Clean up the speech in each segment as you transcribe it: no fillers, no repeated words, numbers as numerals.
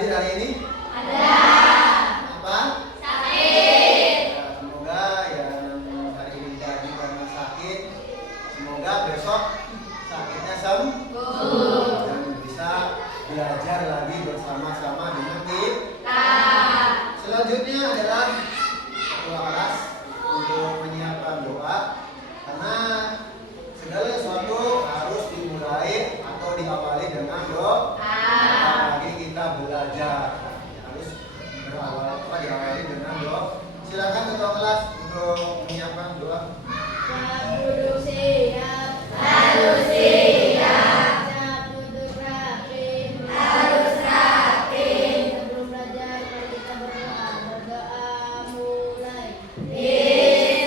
hadir hari ini? Ada. Apa? Sakit. Nah, semoga yang hari ini jadi karena sakit, semoga besok sakitnya sembuh dan bisa belajar lagi bersama-sama dengan kita. Selanjutnya adalah ketua kelas untuk menyiapkan doa, karena segala sesuatu harus dimulai atau diawali dengan doa. Apalagi kita belajar harus diawali dengan doa. Silakan ketua kelas untuk menyiapkan doa. Duduk siap. Harus siap. Siap duduk rapi. Harus rapi. Sebelum belajar mari kita berdoa. Berdoa mulai. Bismillahirrahmanirrahim.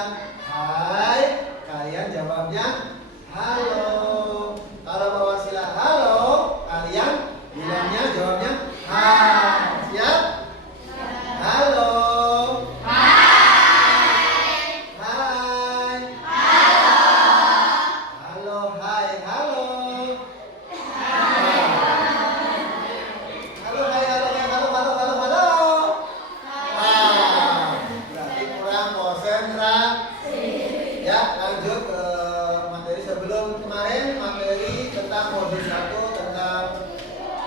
bilang hai, kalian jawabnya halo. Kalau bawa sila halo, kalian bilangnya jawabnya hai. Siap? Halo. Hai. Hai. Halo, hai, halo. Halo, hai, halo, hai, halo, halo, halo, halo. Berarti kurang konsentrasi. Ya, lanjut ke materi sebelum kemarin, materi tentang modul 1 tentang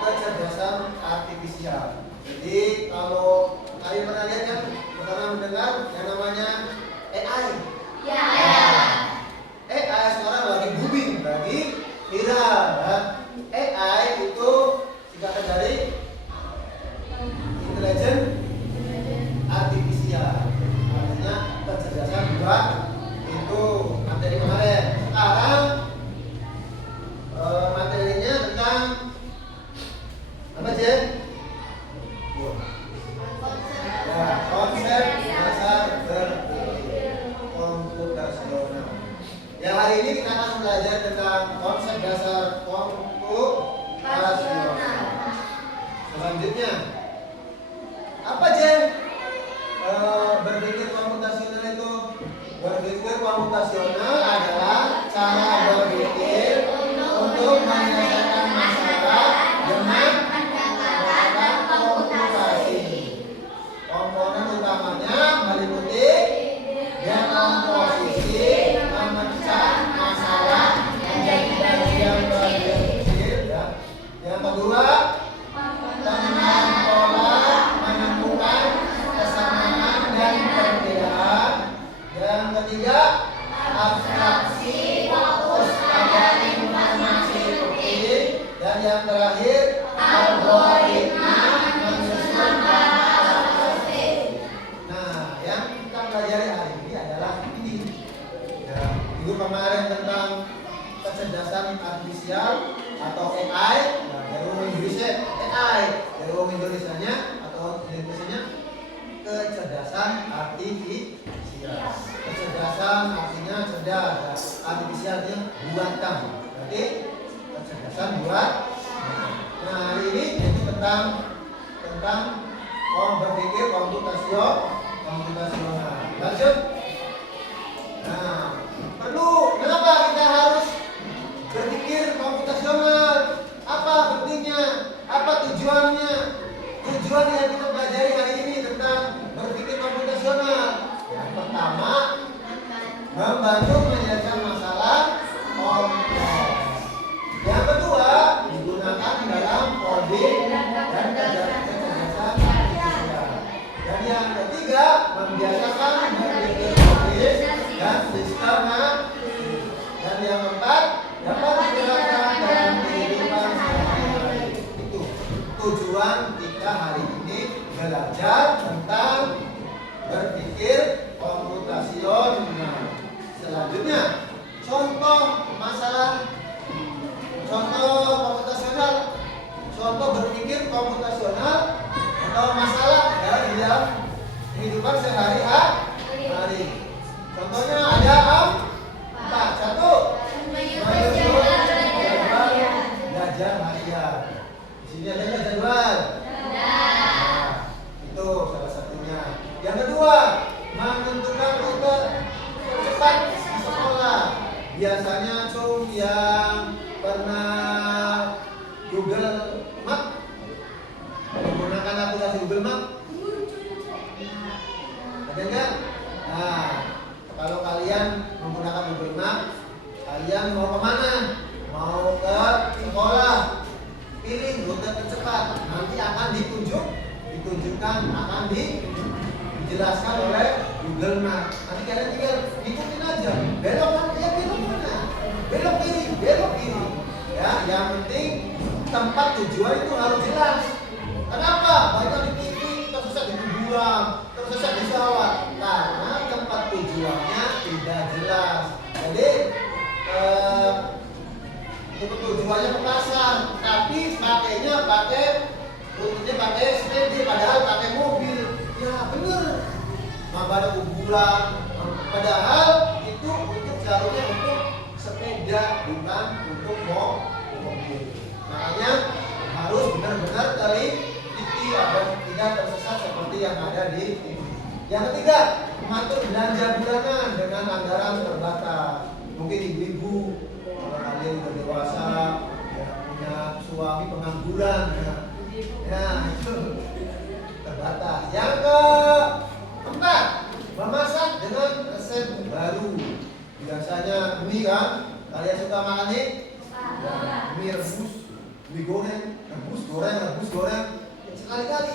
kecerdasan artifisial. Jadi kalau kalian pernah lihat kan, pernah mendengar yang namanya AI. Ya. AI sekarang lagi booming, lagi viral. Ya. AI itu singkatan dari intelligent artifisial, artinya kecerdasan buat itu materi kemarin. Sekarang materinya tentang apa Jen? Ya, konsep dasar berpikir komputasional. Ya, hari ini kita akan belajar tentang konsep dasar komputasional. Selanjutnya, apa Jen? Berpikir komputasional itu, berpikir komputasional adalah cara berpikir untuk menyelesaikan masalah dengan menggunakan komputasi. Komponen utamanya meliputi genom posisi, memecah masalah menjadi bagian-bagian kecil. Ya. Yang kedua, pengenalan pola, menemukan kesamaan dan perbedaan. Yang ketiga, abstraksi, fokus pada informasi penting. Dan yang terakhir, algoritma menyusun data proses. Nah, yang kita pelajari hari ini adalah ini. Ya, minggu kemarin tentang kecerdasan artifisial atau AI. Nah, dari umum Indonesia AI, dari umum Indonesianya atau Indonesianya kecerdasan artifisial. Kecerdasan artinya cerdas, artifisialnya buatan. Berarti kecerdasan buat. Nah, hari ini itu tentang berpikir komputasional. Lanjut. Nah, kenapa kita harus berpikir komputasional? Apa pentingnya? Apa tujuannya? Tujuan yang kita pelajari hari ini tentang berpikir komputasional. Yang pertama, membantu menyelesaikan masalah kompleks. Yang kedua, digunakan dalam coding dan kecerdasan artifisial. Dan yang ketiga, membiasakan berpikir logis dan sistematis. Dan yang keempat, dapat digunakan dalam kehidupan sehari-hari. Itu tujuan kita hari ini belajar tentang berpikir komputasional. Selanjutnya, contoh komputasional, contoh berpikir komputasional atau masalah dalam kehidupan sehari-hari. Contohnya ada empat. Satu, menyusun jadwal belajar harian. Di sini ada nggak jadwal? Nah, itu salah satunya. Yang kedua, menentukan rute tercepat di sekolah. Biasanya yang pernah Google Map, menggunakan aplikasi Google Map, ada nggak? Nah, kalau kalian menggunakan Google Map, kalian mau kemana? Mau ke sekolah, pilih rute tercepat. Nanti akan ditunjukkan, akan dijelaskan oleh Google Map. Nanti kalian tinggal ikutin aja. Belok mana? Ya belok mana? Belok kiri. Ya, yang penting tempat tujuan itu harus jelas. Kenapa? Banyak di TV, tersesat di kuburan, tersesat di sawah. Karena tempat tujuannya tidak jelas. Jadi tujuannya ke pasar, tapi rutenya pakai sepeda, padahal pakai mobil. Ya bener. Maka ada kuburan, Padahal itu untuk seharusnya untuk sepeda, bukan untuk mobil. Makanya harus benar-benar teliti agar tidak tersesat seperti yang ada di TV. Yang ketiga, mengatur belanja bulanan dengan anggaran terbatas. Mungkin ibu-ibu, kalau kalian sudah dewasa, ya, punya suami pengangguran, ya itu terbatas. Yang keempat, memasak dengan resep baru. Biasanya mie kan, kalian suka makan nih? Mie rebus, mie goreng, rebus goreng. Sekali-kali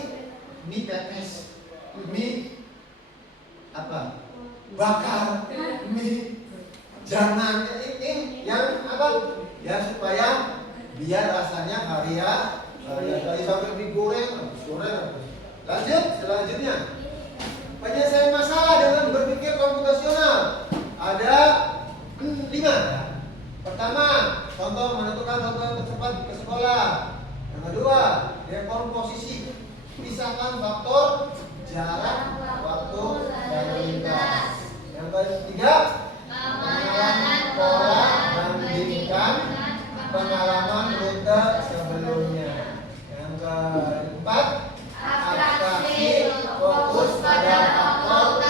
mie pepes, mie apa? Bakar, mie jangan ini yang apa? Ya supaya biar rasanya variasi sampai mie goreng. Lanjut, selanjutnya penyelesaian masalah dengan berpikir komputasional. Ada 5. Pertama, contoh menentukan rute tercepat ke sekolah. Yang kedua, dekomposisi, pisahkan faktor jarak, waktu, dan lintas. Yang ketiga, pengenalan pola bandingkan pengalaman rute sebelumnya. Yang keempat, abstraksi, fokus pada faktor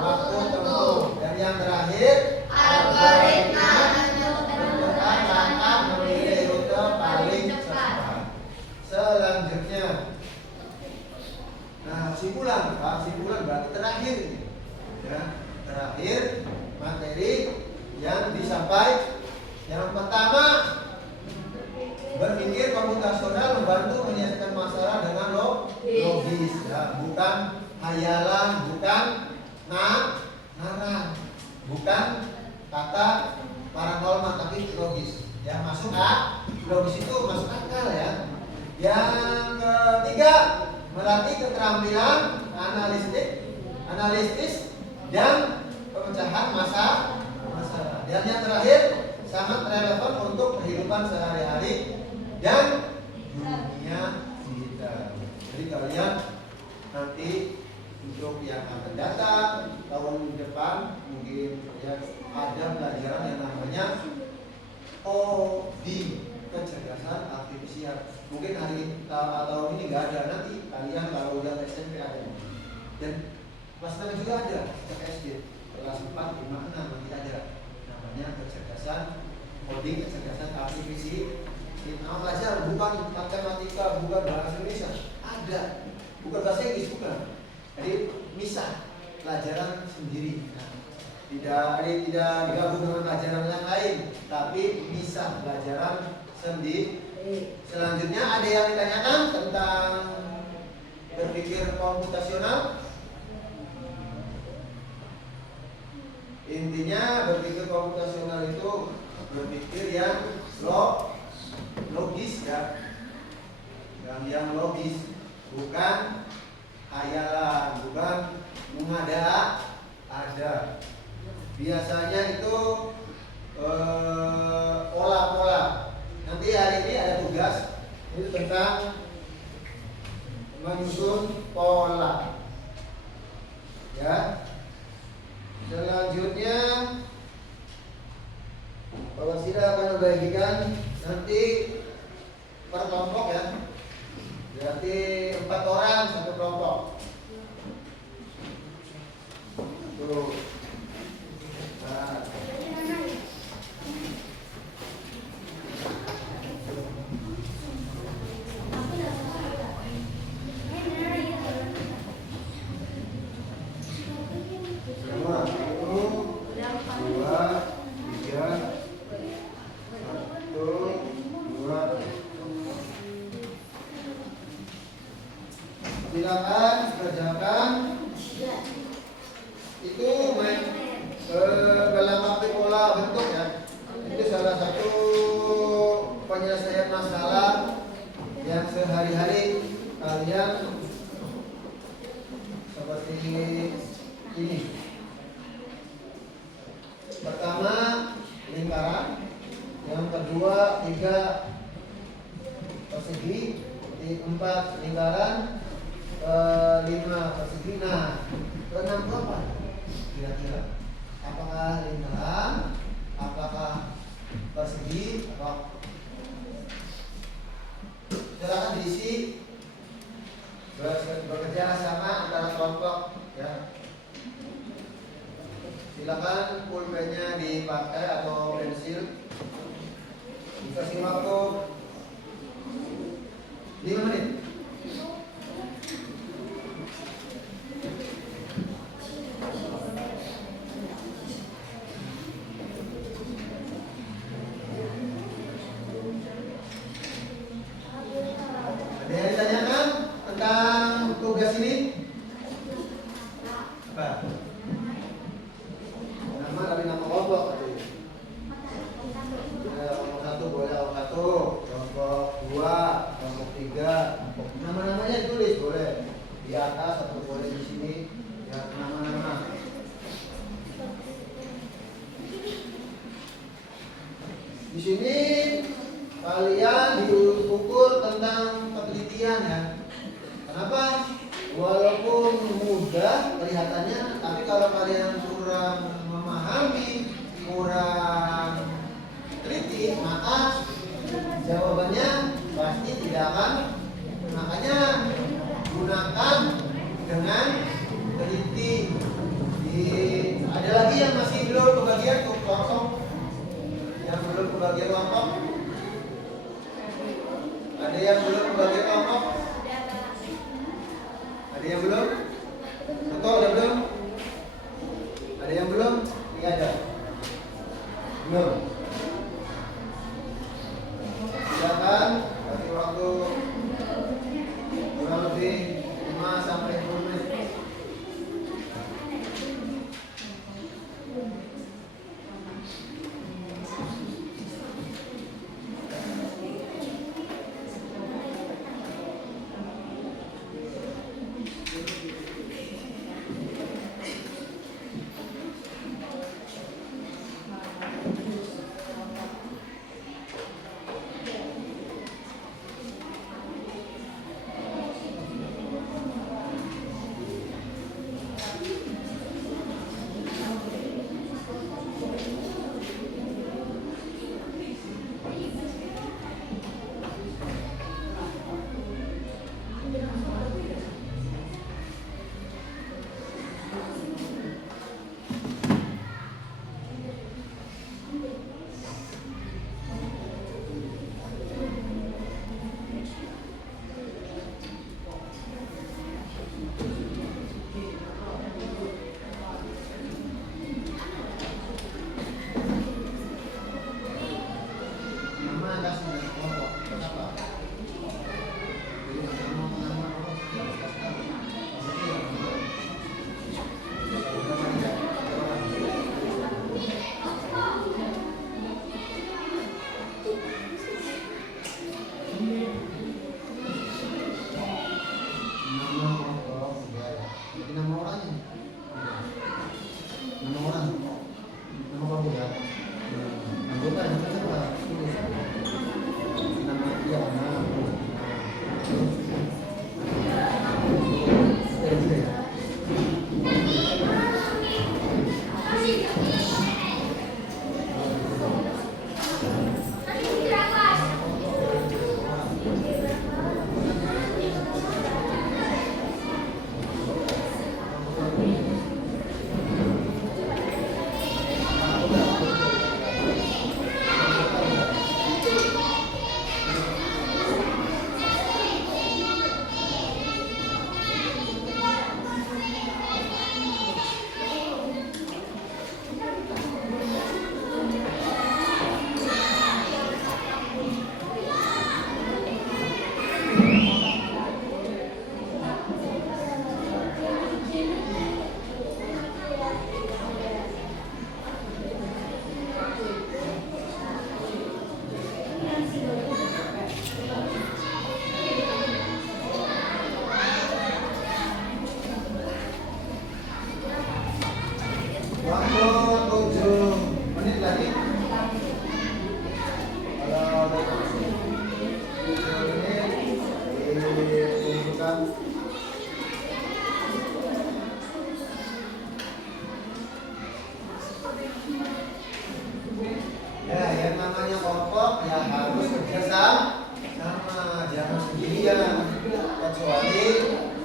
waktu tempuh. Dan yang terakhir, algoritma menentukan langkah memilih rute paling cepat. Selanjutnya, nah simpulan berarti terakhir, ya, terakhir materi yang disampaikan. Yang pertama, berpikir komputasional membantu menyelesaikan masalah dengan logis, ya, bukan hayalan, bukan naran, bukan kata paranormal, tapi logis. Ya, masuk logis itu masuk akal, ya. Yang ketiga, melatih keterampilan analitis dan pemecahan masalah. Dan yang terakhir, sangat relevan untuk kehidupan sehari-hari dan dunia digital. Jadi kalian nanti untuk yang akan datang tahun depan mungkin ya ada pelajaran yang namanya coding, kecerdasan artifisial. Mungkin hari tahun ini nggak ada, nanti kalian kalau udah SMP ada. Dan kelas 6 juga ada, sejak SD kelas 4, 5, 6 nanti ada namanya kecerdasan coding, kecerdasan artifisial. Nama pelajaran bukan matematika, bukan bahasa Indonesia, ada, bukan bahasa Inggris, bukan. Jadi misah pelajaran sendiri. Nah, tidak digabung dengan pelajaran yang lain, tapi misah pelajaran sendiri. Selanjutnya ada yang ditanyakan tentang berpikir komputasional. Intinya berpikir komputasional itu berpikir yang logis, ya, yang logis, bukan hayalan, bukan mengada-ada. Biasanya itu pola-pola. Nanti hari ini ada tugas itu tentang menyusun pola, ya. Selanjutnya Bapak Sida akan membagikan nanti per kelompok, ya. Berarti 4 orang satu kelompok. Tuh. Nah. Silakan kerjakan itu melengkapi pola bentuk, ya. Itu salah satu penyelesaian masalah yang sehari-hari kalian seperti ini. Pertama lingkaran, yang kedua 3 persegi, 4 lingkaran, 5 persegi. Nah, ke-6 apa kira-kira? Silakan pulpennya dipakai atau pensil. Dikasih waktu 5 menit. Ada yang ditanyakan tentang tugas ini? Apa? Nama dari nama kelompok katanya. Ya, kelompok 1 boleh kelompok 1, kelompok 2, kelompok 3, kelompok nama-namanya ditulis boleh di atas atau boleh di sini ya nama-nama. Di sini kalian diukur tentang penelitian ya. Kenapa? Walaupun mudah kelihatannya, tapi kalau kalian kurang memahami, kurang teliti, maka jawabannya pasti tidak akan. Makanya gunakan dengan teliti. Ada lagi yang masih belum kebagian tuh kelompok, yang belum kebagian kelompok. Ada yang belum kebagian kelompok? Ada yang belum? Betul, ada belum? Ada yang belum? Iya ada. Belum. Silakan kasih waktu kurang lebih 5 sampai 10 menit. Waktu 7 menit lagi. Kalau 7 menit ditunjukkan. Ya, yang namanya kelompok ya harus kerjasama, jangan sendirian. Kecuali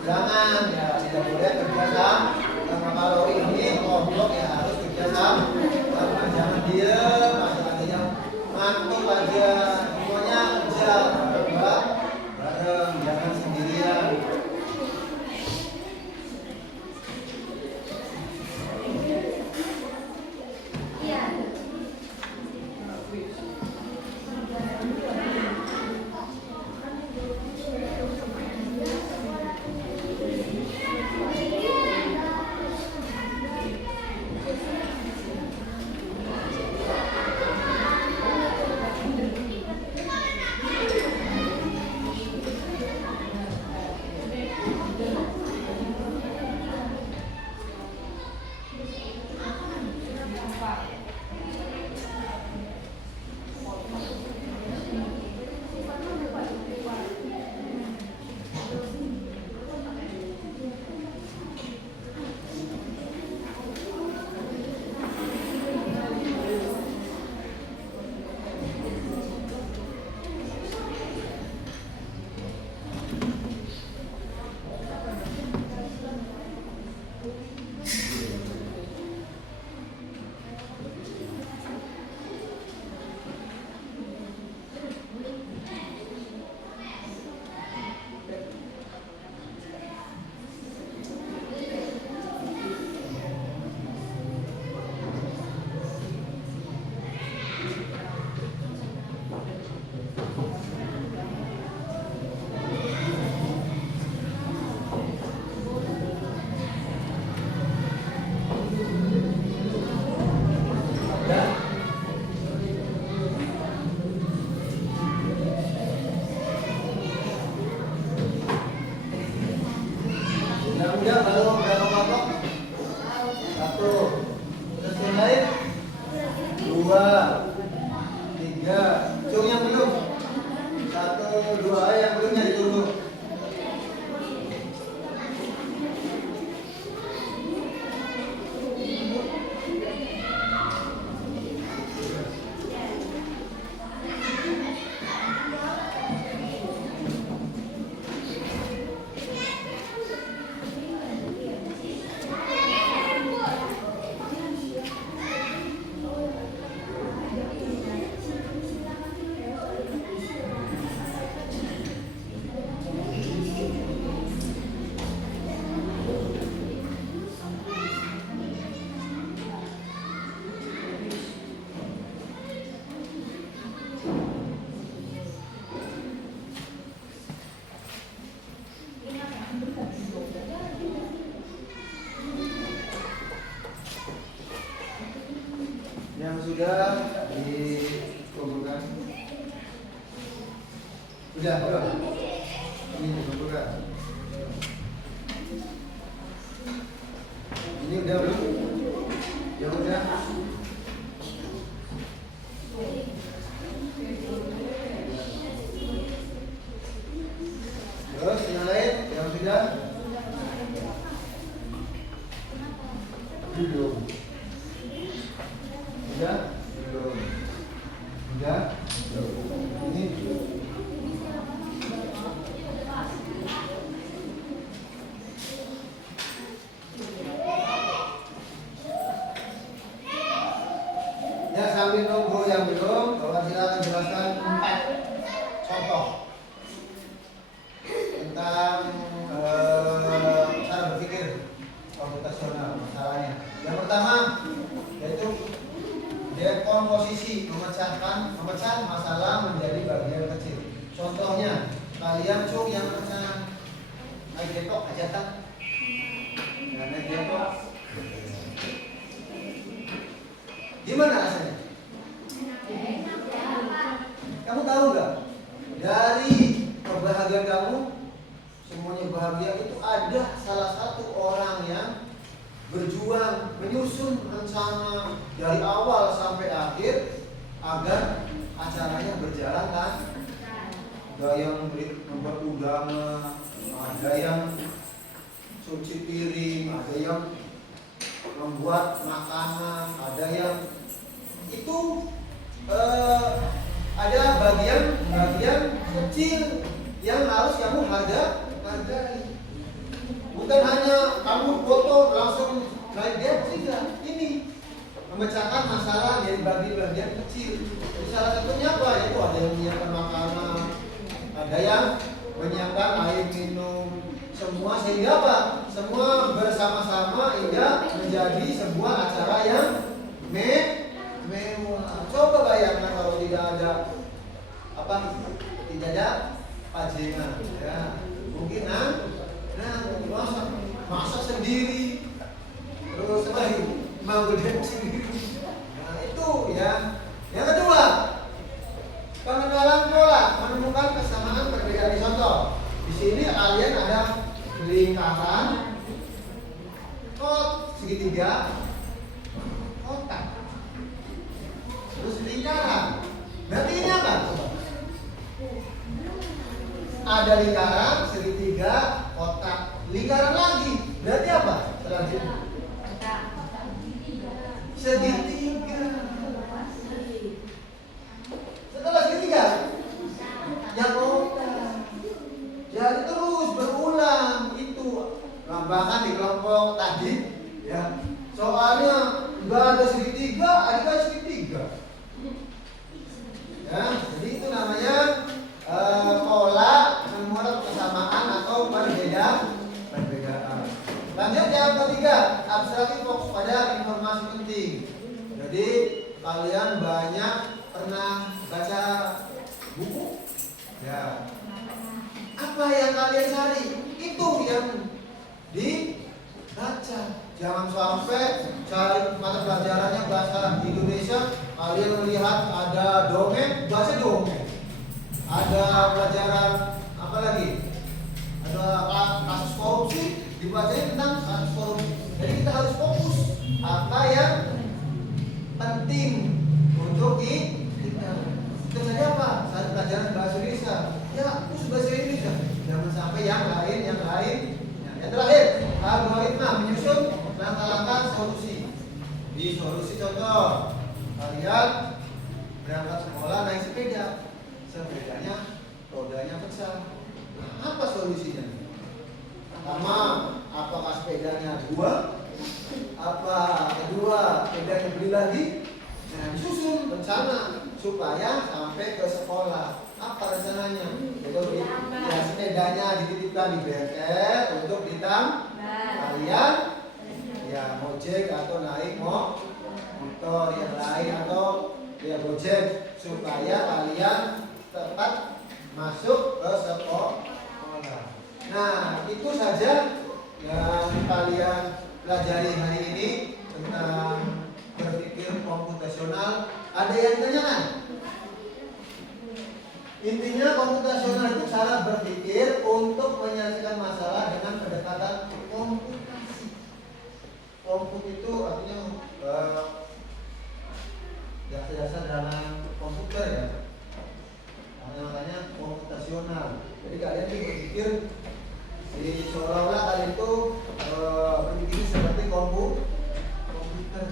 jangan ya tidak boleh kerjasama. Karena kalau ini kelompok ya harus kerjasama. Yang sudah dikumpulkan. Udah, belum? Ini dikumpulkan. Ini udah belum? Ya udah. Terus yang lain yang sudah? Belum. Udah? Belum. Udah? Belum. Ini ya, sambil nunggu yang belum, Bapak silakan jelaskan 4 contoh tentang cara berpikir komputasional masalahnya. Yang pertama yaitu dekomposisi, memecah masalah menjadi bagian kecil. Contohnya kalian cung yang pernah naik depok aja kan? Ya, naik depok. Gimana rasanya? Kamu tahu nggak? Dari kebahagiaan kamu, semuanya bahagia itu ada salah satu orang yang berjuang menyusun rencana dari awal sampai akhir agar acaranya berjalan kan? Ada yang membuat undangan, ada yang cuci piring, ada yang membuat makanan, ada yang itu ada bagian kecil yang harus kamu hargai. Bukan hanya kamu foto langsung naik dia tidak. Ini memecahkan masalah dari bagian kecil. Salah satunya apa? Yaitu ada yang menyiapkan makanan, ada yang menyiapkan air minum, semua sehingga apa? Semua bersama-sama hingga menjadi sebuah acara yang mewah. Coba bayangkan kalau tidak ada tidak ada pajangan, ya mungkin masak sendiri, terus menggodek sendiri. Nah itu ya. Yang kedua, pengenalan pola, menemukan kesamaan perbedaan. Contoh, di sini kalian ada lingkaran, segitiga, kotak, terus lingkaran. Berarti ini apa? Ada lingkaran, segitiga, kotak, lingkaran lagi. Berarti apa? Selanjutnya segitiga. Setelah segitiga, yang kotak. Jadi terus berulang itu. Bahkan di kelompok tadi, ya soalnya nggak ada segitiga, ada segitiga. Ya, jadi itu namanya pola menemukan kesamaan atau perbedaan. Lanjut yang ketiga, abstraksi fokus pada informasi penting. Jadi kalian banyak pernah baca buku? Ya. Apa yang kalian cari? Itu yang dibaca. Jangan sampai cari mata pelajarannya bahasa Indonesia, kalian melihat ada dongeng, baca dongeng. Ada pelajaran apa lagi? Ada kasus korupsi, dibacain tentang kasus korupsi. Jadi kita harus fokus apa yang penting untuk kita. Jadi apa? Saat pelajaran bahasa Indonesia, ya fokus bahasa Indonesia. Jangan sampai yang lain. Yang terakhir, algoritma menyusun langkah-langkah solusi. Di solusi contoh, kalian berangkat sekolah naik sepeda, sepedanya rodanya pecah. Nah, apa solusinya? Pertama, apakah sepedanya dua? Apa kedua, sepedanya beli lagi? Nah, disusun rencana supaya sampai ke sekolah. Apa rencananya? Itu ya sepedanya dititipkan di bengkel untuk kalian ya gojek atau naik motor yang lain atau ya gojek supaya kalian tepat masuk ke sekolah. Nah, itu saja yang kalian pelajari hari ini tentang berpikir komputasional. Ada yang tanyakan? Intinya komputasional itu cara berpikir untuk menyelesaikan masalah dengan pendekatan komputasi. Komput itu artinya dasar-dasar dalam komputer ya. Makanya komputasional. Jadi kalian tuh berpikir seolah-olah kalian itu berpikir seperti komputer.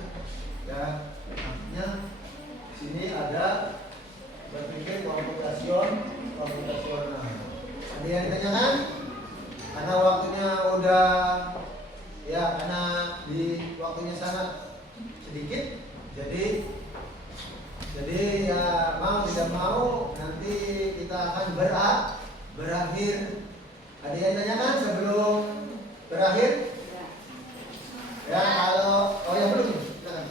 Ya, artinya di sini ada berpikir komputasional. Ada yang tanyakan? Karena waktunya udah ya, karena di waktunya sangat sedikit, jadi ya mau tidak mau nanti kita akan berakhir. Ada yang tanyakan sebelum berakhir? Ya kalau yang belum, silakan.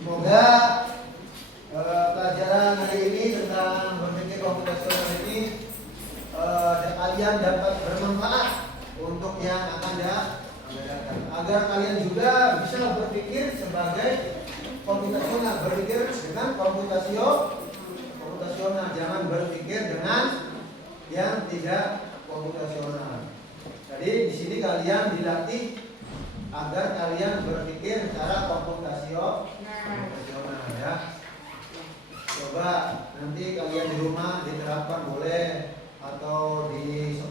Semoga pelajaran hari ini tentang berpikir komputasional ini kalian dapat bermanfaat untuk yang akan datang. Agar kalian juga bisa berpikir sebagai komputasional, berpikir dengan komputasional, jangan berpikir dengan yang tidak komputasional. Jadi di sini kalian dilatih agar kalian berpikir secara komputasional ya. Coba nanti kalian di rumah diterapkan boleh atau di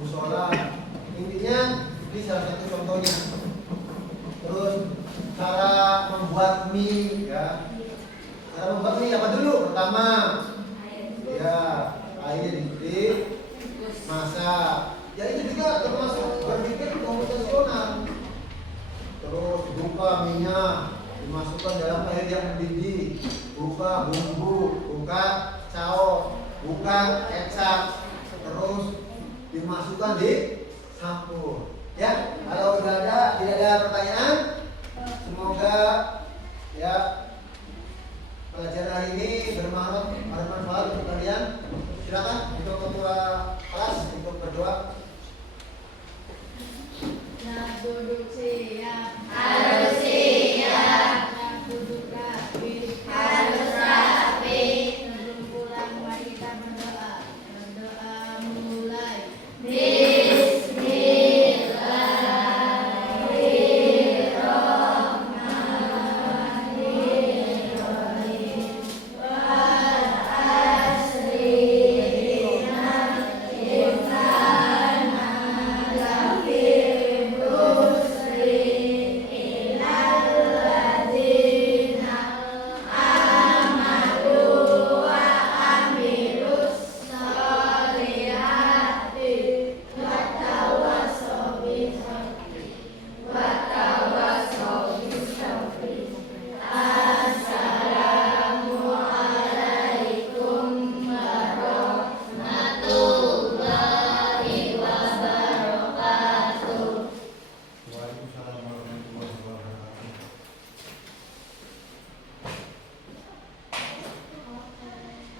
musola. Intinya ini salah satu contohnya. Terus cara membuat mie ya. Cara membuat mie apa dulu? Pertama ya air dikit, masak. Ya itu juga termasuk berpikir komputasional. Terus buka minyak, dimasukkan dalam air yang mendidih, buka bumbu, buka saus, buka kecap, terus dimasukkan di campur. Ya, kalau tidak ada pertanyaan, semoga ya pelajaran hari ini bermanfaat untuk kalian. Silakan untuk ketua kelas untuk berdoa.